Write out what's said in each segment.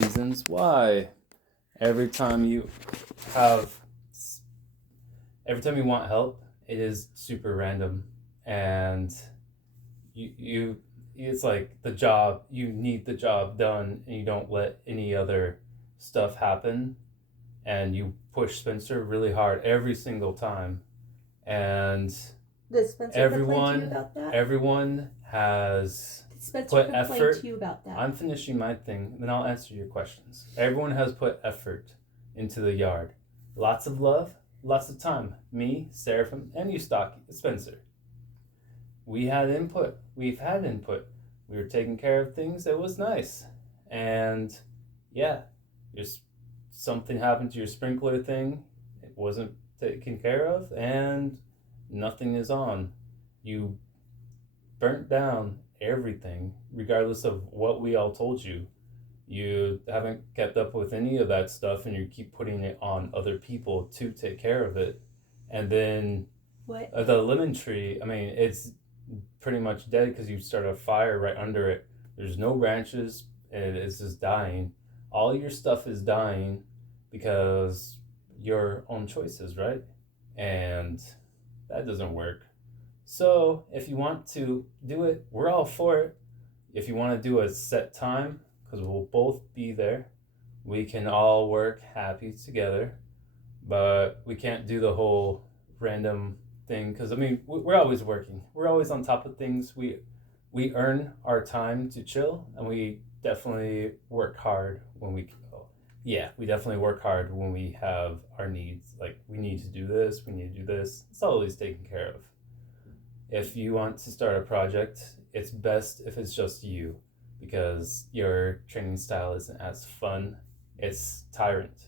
reasons why every time you have every time you want help, it is super random, and you it's like the job, you need the job done, and you don't let any other stuff happen, and you push Spencer really hard every single time, and Did Spencer complain to you about that? everyone has Did Spencer put complain effort. to you about that? I'm finishing my thing, then I'll answer your questions. Everyone has put effort into the yard. Lots of love, lots of time. Me, Seraphim, and you, Stocky, Spencer. We had input. We've had input. We were taking care of things. It was nice. And yeah, just something happened to your sprinkler thing. It wasn't taken care of, and nothing is on. You burnt down everything, regardless of what we all told you. You haven't kept up with any of that stuff, and you keep putting it on other people to take care of it. And then What? the lemon tree, I mean, it's pretty much dead because you started a fire right under it. There's no branches, and it's just dying. All your stuff is dying because your own choices, right? And that doesn't work. So if you want to do it, we're all for it. If you want to do a set time, because we'll both be there, we can all work happy together. But we can't do the whole random thing, because I mean we're always working. We're always on top of things. We earn our time to chill, and we definitely work hard when we. Yeah, we definitely work hard when we have our needs. Like, we need to do this, we need to do this. It's always taken care of. If you want to start a project, it's best if it's just you, because your training style isn't as fun. It's tyrant.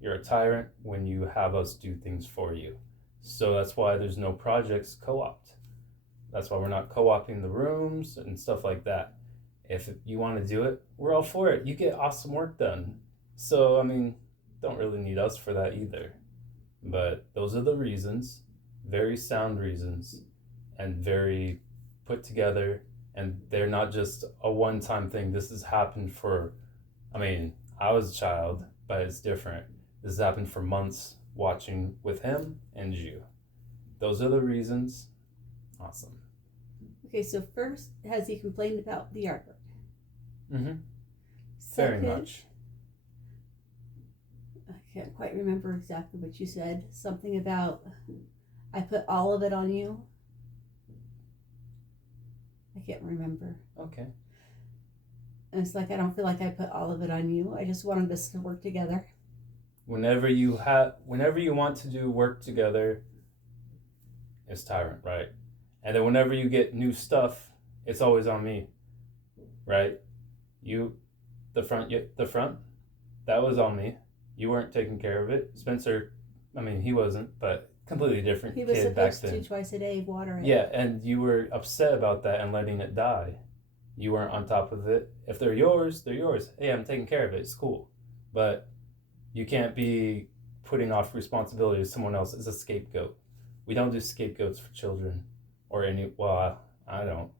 You're a tyrant when you have us do things for you. So that's why there's no projects co-opt. That's why we're not co-opting the rooms and stuff like that. If you want to do it, we're all for it. You get awesome work done. So, I mean, don't really need us for that either. But those are the reasons, very sound reasons, and very put together. And they're not just a one time thing. This has happened for, I mean, I was a child, but it's different. This has happened for months watching with him and you. Those are the reasons. Awesome. Okay, so first, has he complained about the artwork? Mm-hmm. Second, Very much. I can't quite remember exactly what you said. Something about I put all of it on you. I can't remember. Okay. And it's like I don't feel like I put all of it on you. I just wanted us to work together. Whenever you want to do work together, it's tyrant, right? And then whenever you get new stuff, it's always on me, right? You, the front, that was on me. You weren't taking care of it. Spencer, I mean, he wasn't, but completely different He was kid back supposed then. to twice a day water it. Yeah, and you were upset about that and letting it die. You weren't on top of it. If they're yours, they're yours. Hey, I'm taking care of it. It's cool. But you can't be putting off responsibility to someone else as a scapegoat. We don't do scapegoats for children or any, well, I don't.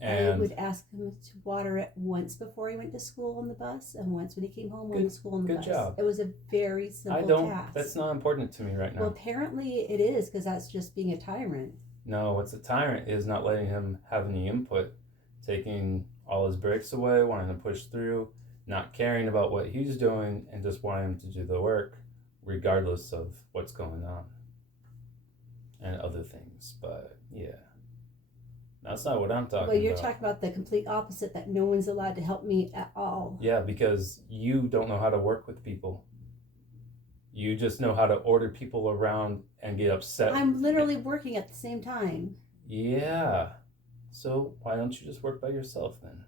I would ask him to water it once before he went to school on the bus, and once when he came home on the school on the bus. Good job. It was a very simple task. That's not important to me right now. Well, apparently it is, because that's just being a tyrant. No, what's a tyrant is not letting him have any input, taking all his breaks away, wanting to push through, not caring about what he's doing, and just wanting him to do the work regardless of what's going on and other things. But yeah, that's not what I'm talking about. Well, you're talking about the complete opposite, that no one's allowed to help me at all. Yeah, because you don't know how to work with people. You just know how to order people around and get upset. I'm literally working at the same time. Yeah. So why don't you just work by yourself then?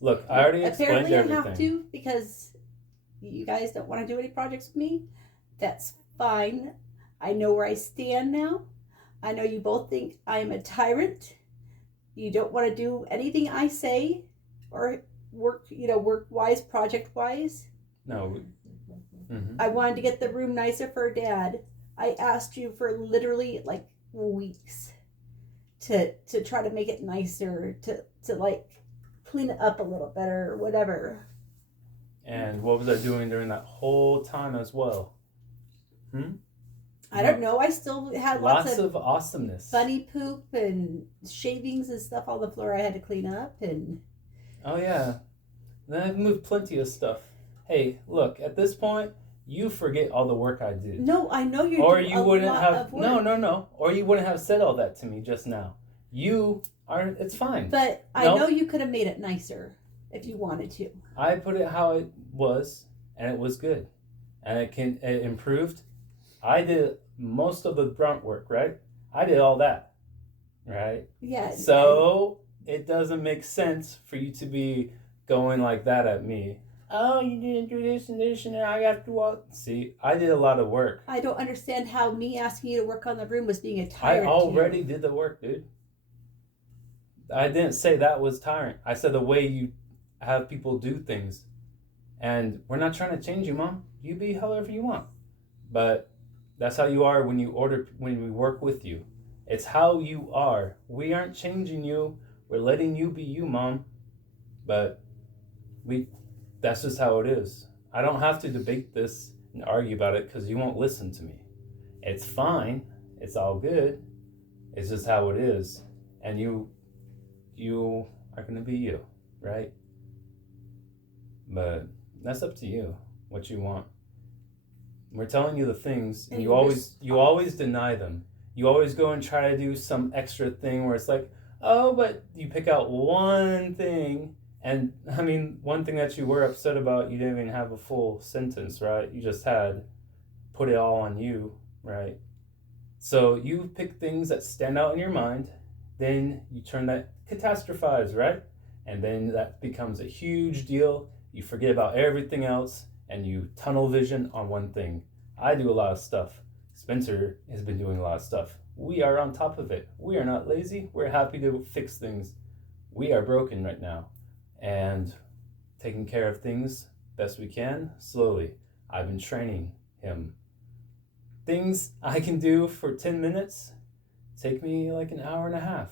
Look, I already explained everything. Apparently I have to, because you guys don't want to do any projects with me. That's fine. I know where I stand now. I know you both think I'm a tyrant. You don't want to do anything I say or work wise, project wise. No. Mm-hmm. I wanted to get the room nicer for Dad. I asked you for literally like weeks to try to make it nicer, to like clean it up a little better or whatever. And what was I doing during that whole time as well? I don't know. I still had lots of awesomeness. Bunny poop and shavings and stuff on the floor I had to clean up. And oh yeah, then I've moved plenty of stuff. Hey, look, at this point, you forget all the work I did. No, I know you. Or do you a wouldn't lot have. Of work. No. Or you wouldn't have said all that to me just now. You are. It's fine. But I know you could have made it nicer if you wanted to. I put it how it was, and it was good, and it improved. I did most of the grunt work, right? I did all that, right? Yeah. So it doesn't make sense for you to be going like that at me. Oh, you didn't do this and this, and I got to do all. See, I did a lot of work. I don't understand how me asking you to work on the room was being a tyrant. I already did the work, dude. I didn't say that was tyrant. I said the way you have people do things. And we're not trying to change you, Mom. You be however you want. But that's how you are when we work with you. It's how you are. We aren't changing you. We're letting you be you, Mom. But that's just how it is. I don't have to debate this and argue about it because you won't listen to me. It's fine. It's all good. It's just how it is. And you are going to be you, right? But that's up to you, what you want. We're telling you the things, and you always deny them. You always go and try to do some extra thing where it's like, oh, but you pick out one thing, and I mean, one thing that you were upset about, you didn't even have a full sentence, right? You just had put it all on you, right? So you pick things that stand out in your mind, then you turn that catastrophize, right? And then that becomes a huge deal. You forget about everything else and you tunnel vision on one thing. I do a lot of stuff. Spencer has been doing a lot of stuff. We are on top of it. We are not lazy. We're happy to fix things. We are broken right now and taking care of things best we can, slowly. I've been training him. Things I can do for 10 minutes take me like an hour and a half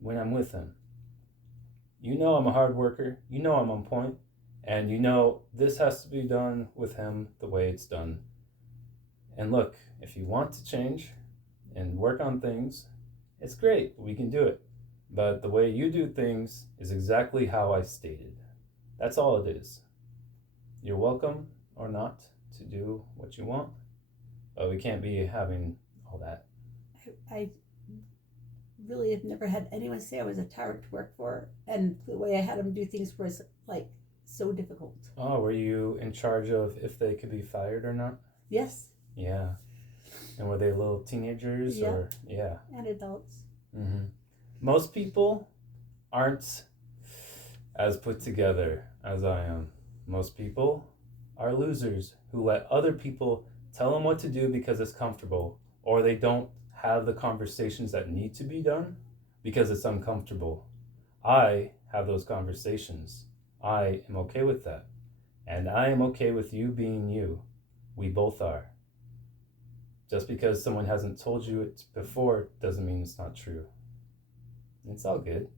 when I'm with him. You know I'm a hard worker. You know I'm on point. And you know this has to be done with him the way it's done. And look, if you want to change and work on things, it's great. We can do it. But the way you do things is exactly how I stated. That's all it is. You're welcome or not to do what you want. But we can't be having all that. I really have never had anyone say I was a tyrant to work for, and the way I had them do things was like so difficult. Oh, were you in charge of if they could be fired or not? Yes. Yeah. And were they little teenagers? Yeah. Or yeah. And adults. Mm-hmm. Most people aren't as put together as I am. Most people are losers who let other people tell them what to do because it's comfortable, or they don't have the conversations that need to be done because it's uncomfortable. I have those conversations. I am okay with that. And I am okay with you being you. We both are. Just because someone hasn't told you it before doesn't mean it's not true. It's all good.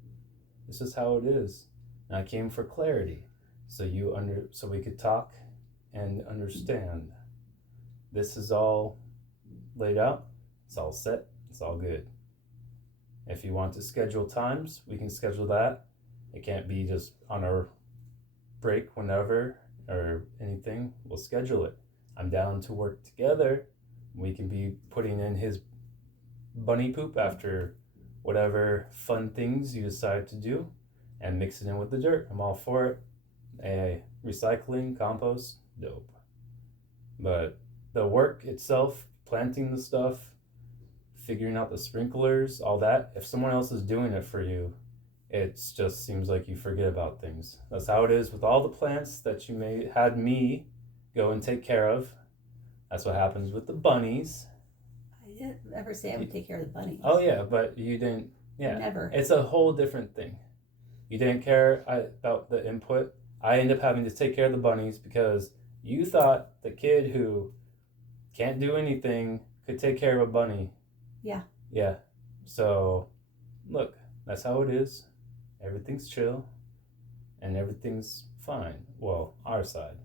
This is how it is. And I came for clarity, so we could talk and understand. This is all laid out. It's all set. It's all good. If you want to schedule times, we can schedule that. It can't be just on our break whenever or anything. We'll schedule it. I'm down to work together. We can be putting in his bunny poop after whatever fun things you decide to do and mix it in with the dirt. I'm all for it. Recycling, compost, dope. But the work itself, planting the stuff, figuring out the sprinklers, all that, if someone else is doing it for you, it just seems like you forget about things. That's how it is with all the plants that you had me go and take care of. That's what happens with the bunnies. I didn't ever say I would take care of the bunnies. Oh yeah, but you didn't. Yeah, never. It's a whole different thing. You didn't care about the input. I ended up having to take care of the bunnies because you thought the kid who can't do anything could take care of a bunny. Yeah. Yeah. So, look, that's how it is. Everything's chill and everything's fine. Well, our side.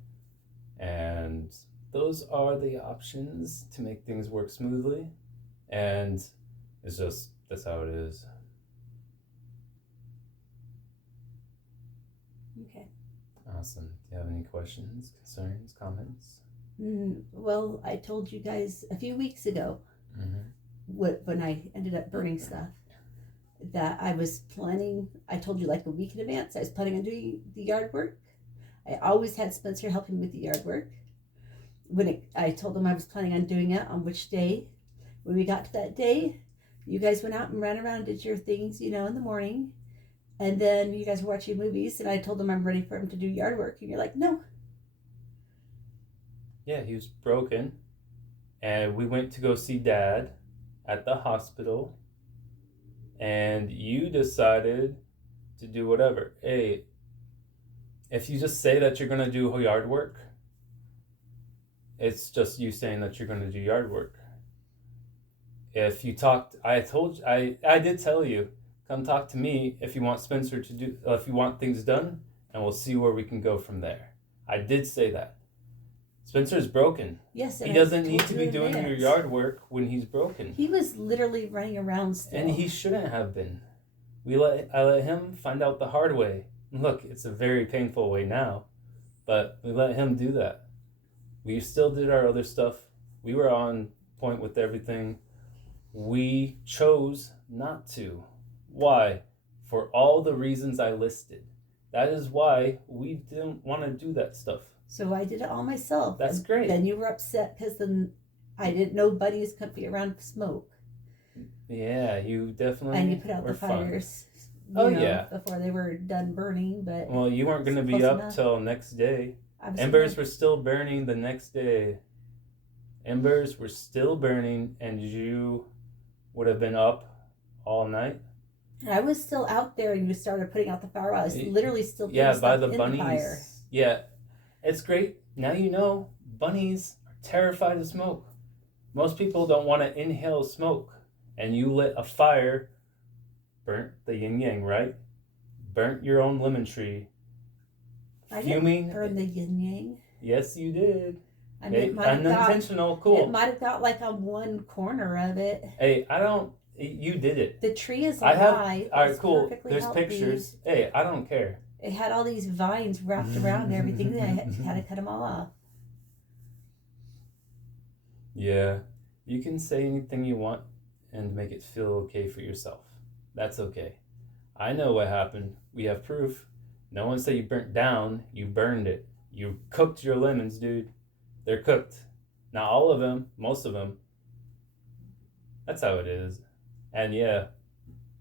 And those are the options to make things work smoothly. And it's just, that's how it is. Okay. Awesome. Do you have any questions, concerns, comments? Well, I told you guys a few weeks ago when I ended up burning stuff that I was planning. I told you like a week in advance I was planning on doing the yard work. I always had Spencer helping with the yard work. I told him I was planning on doing it on which day. When we got to that day, you guys went out and ran around and did your things, in the morning. And then you guys were watching movies, and I told him I'm ready for him to do yard work. And you're like, no. Yeah, he was broken. And we went to go see Dad at the hospital. And you decided to do whatever. Hey, if you just say that you're going to do yard work, it's just you saying that you're going to do yard work. If you talked, I did tell you, come talk to me if you want Spencer to do, if you want things done, and we'll see where we can go from there. I did say that. Spencer's broken. Yes, he doesn't need to be doing your yard work when he's broken. He was literally running around still. And he shouldn't have been. I let him find out the hard way. Look, it's a very painful way now, but we let him do that. We still did our other stuff. We were on point with everything. We chose not to. Why? For all the reasons I listed. That is why we didn't want to do that stuff. So I did it all myself. That's great. Then you were upset because then I didn't know buddies couldn't be around smoke. Yeah, you definitely. And you put out the fires. Before they were done burning, but. Well, you weren't going to be up till next day. Embers were still burning the next day. Embers were still burning, and you would have been up all night. I was still out there, and you started putting out the fire. I was literally still putting stuff by the in bunnies. The fire. Yeah, it's great. Now you know bunnies are terrified of smoke. Most people don't want to inhale smoke, and you lit a fire, burnt the yin yang, right? Burnt your own lemon tree. I Fuming. didn't burn the yin yang. Yes, you did. I mean, unintentional. Cool. It might have got like on one corner of it. Hey, I don't. You did it. The tree is alive. All right, cool. There's healthy. pictures. Hey, I don't care. It had all these vines wrapped around and everything. I had to cut them all off. Yeah, you can say anything you want and make it feel okay for yourself. That's okay. I know what happened. We have proof. No one said you burnt down. You burned it. You cooked your lemons, dude. They're cooked. Not all of them. Most of them. That's how it is. And yeah,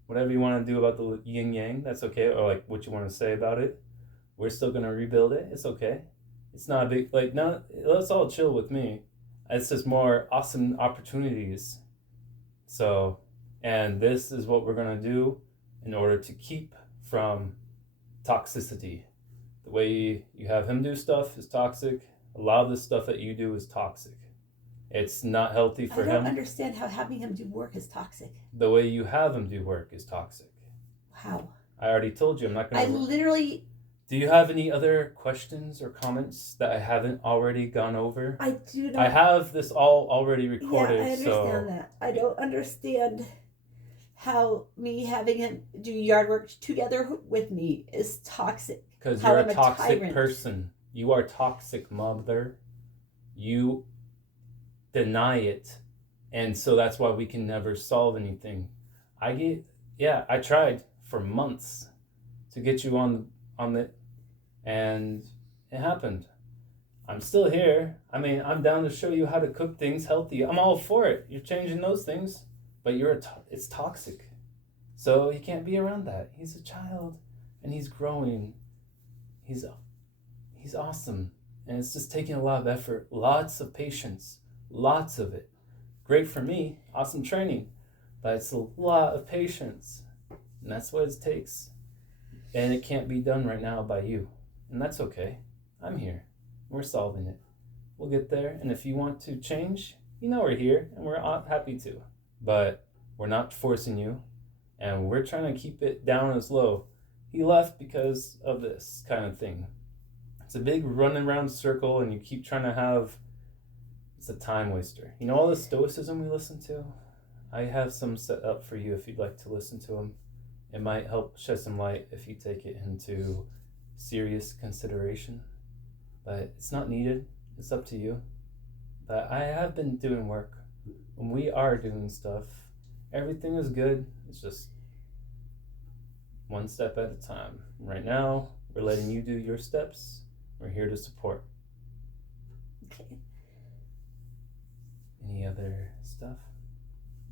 whatever you want to do about the yin yang, that's okay. Or like what you want to say about it, we're still gonna rebuild it. It's okay. It's not a big no. Let's all chill with me. It's just more awesome opportunities. So, and this is what we're gonna do in order to keep from toxicity. The way you have him do stuff is toxic. A lot of the stuff that you do is toxic. It's not healthy for him. I don't understand how having him do work is toxic. The way you have him do work is toxic. How? I already told you I'm not going to... literally... Do you have any other questions or comments that I haven't already gone over? I do not... I have this all already recorded, I understand that. I don't understand how me having him do yard work together with me is toxic. Because you're a toxic person. You are toxic, mother. You deny it, and so that's why we can never solve anything. I tried for months to get you on it, and it happened. I'm still here. I mean, I'm down to show you how to cook things healthy. I'm all for it. You're changing those things, but it's toxic, so he can't be around that. He's a child, and he's growing. He's awesome, and it's just taking a lot of effort, lots of patience. Lots of it. Great for me. Awesome training. But it's a lot of patience. And that's what it takes. And it can't be done right now by you. And that's okay. I'm here. We're solving it. We'll get there. And if you want to change, we're here. And we're happy to. But we're not forcing you. And we're trying to keep it down as low. He left because of this kind of thing. It's a big running around circle, and you keep trying to have. It's a time waster. You know all the stoicism we listen to? I have some set up for you if you'd like to listen to them. It might help shed some light if you take it into serious consideration. But it's not needed. It's up to you. But I have been doing work. When we are doing stuff, everything is good. It's just one step at a time. Right now, we're letting you do your steps. We're here to support. Okay. Any other stuff?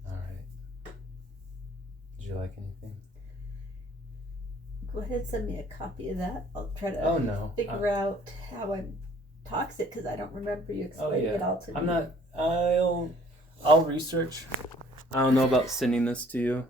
All right. Did you like anything? Go ahead and send me a copy of that. I'll try to figure out how I'm toxic because I don't remember you explaining it all to me. I'm not. I'll research. I don't know about sending this to you.